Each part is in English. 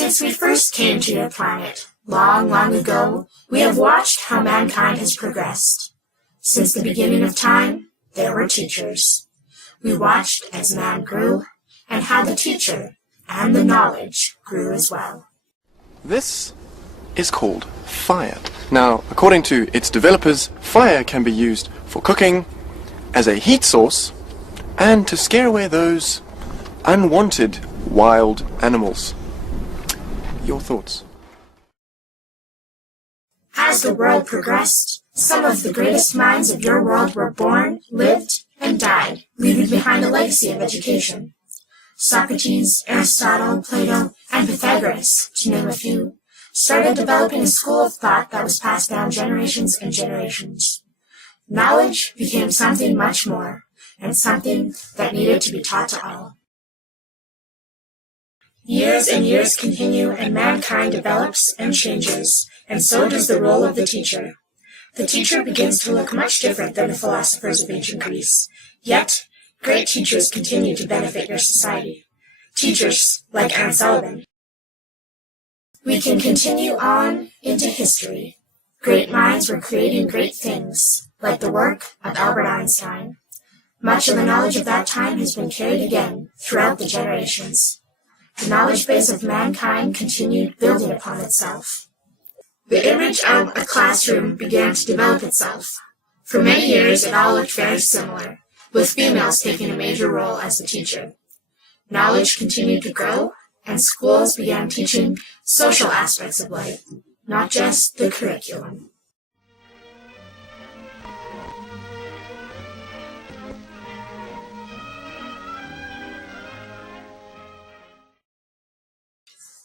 Since we first came to your planet, long, long ago, we have watched how mankind has progressed. Since the beginning of time, there were teachers. We watched as man grew, and how the teacher and the knowledge grew as well. This is called fire. Now, according to its developers, fire can be used for cooking, as a heat source, and to scare away those unwanted wild animals. Your thoughts? As the world progressed, some of the greatest minds of your world were born, lived, and died, leaving behind a legacy of education. Socrates, Aristotle, Plato, and Pythagoras, to name a few, started developing a school of thought that was passed down generations and generations. Knowledge became something much more, and something that needed to be taught to all. Years and years continue, and mankind develops and changes, and so does the role of the teacher. The teacher begins to look much different than the philosophers of ancient Greece. Yet, great teachers continue to benefit your society. Teachers like Anne Sullivan. We can continue on into history. Great minds were creating great things, like the work of Albert Einstein. Much of the knowledge of that time has been carried again throughout the generations. The knowledge base of mankind continued building upon itself. The image of a classroom began to develop itself. For many years, it all looked very similar, with females taking a major role as the teacher. Knowledge continued to grow, and schools began teaching social aspects of life, not just the curriculum.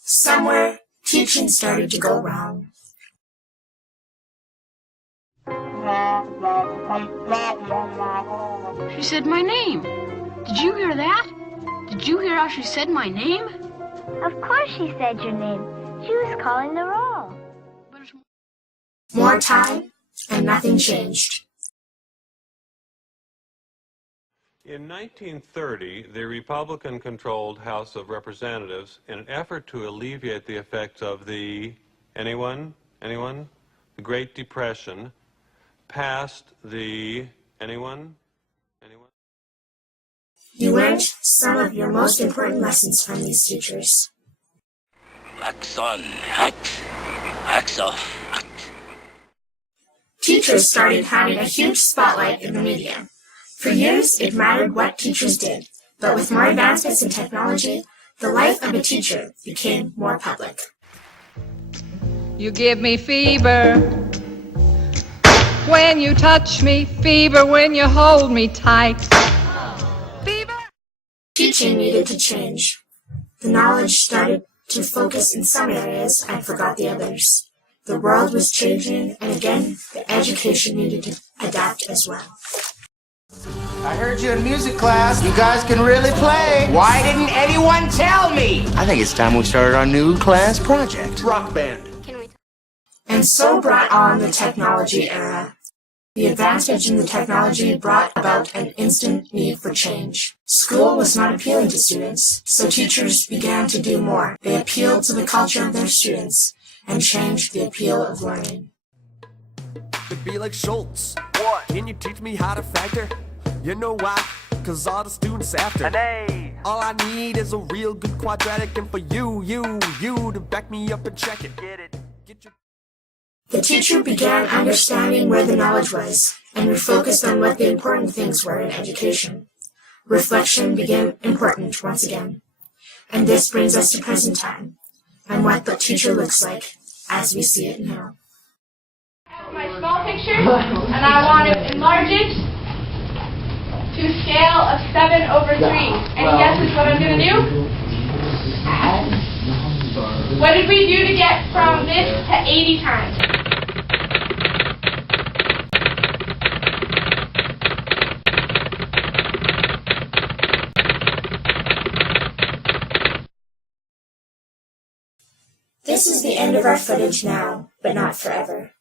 Somewhere, teaching started to go wrong. She said my name. Did you hear that? Did you hear how she said my name? Of course she said your name. She was calling the roll. More time, and nothing changed. In 1930, the Republican-controlled House of Representatives, in an effort to alleviate the effects of the, anyone? The Great Depression, passed the, anyone? You learned some of your most important lessons from these teachers. Wax on, wax off. Teachers started having a huge spotlight in the media. For years, it mattered what teachers did, but with more advancements in technology, the life of a teacher became more public. You give me fever when you touch me, fever when you hold me tight. Fever! Teaching needed to change. The knowledge started to focus in some areas and forgot the others. The world was changing, and again, the education needed to adapt as well. I heard you in music class. You guys can really play. Why didn't anyone tell me? I think it's time we started our new class project. Rock band. And so brought on the technology era. The advancement in the technology brought about an instant need for change. School was not appealing to students, so teachers began to do more. They appealed to the culture of their students and changed the appeal of learning. To be like Schultz. What? Can you teach me how to factor? You know why? Cause all the students after. Hey. All I need is a real good quadratic, and for you to back me up and check it. Get it? The teacher began understanding where the knowledge was, and refocused on what the important things were in education. Reflection became important once again. And this brings us to present time, and what the teacher looks like as we see it now. My small picture, and I want to enlarge it to a scale of 7/3. Any guesses what I'm going to do? What did we do to get from this to 80 times? This is the end of our footage now, but not forever.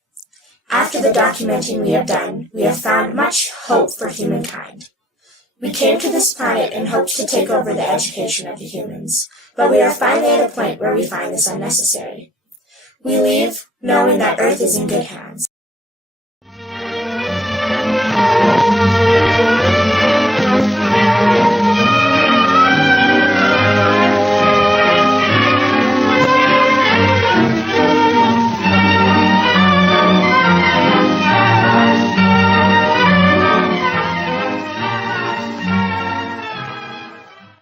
After the documenting we have done, we have found much hope for humankind. We came to this planet in hopes to take over the education of the humans, but we are finally at a point where we find this unnecessary. We leave knowing that Earth is in good hands.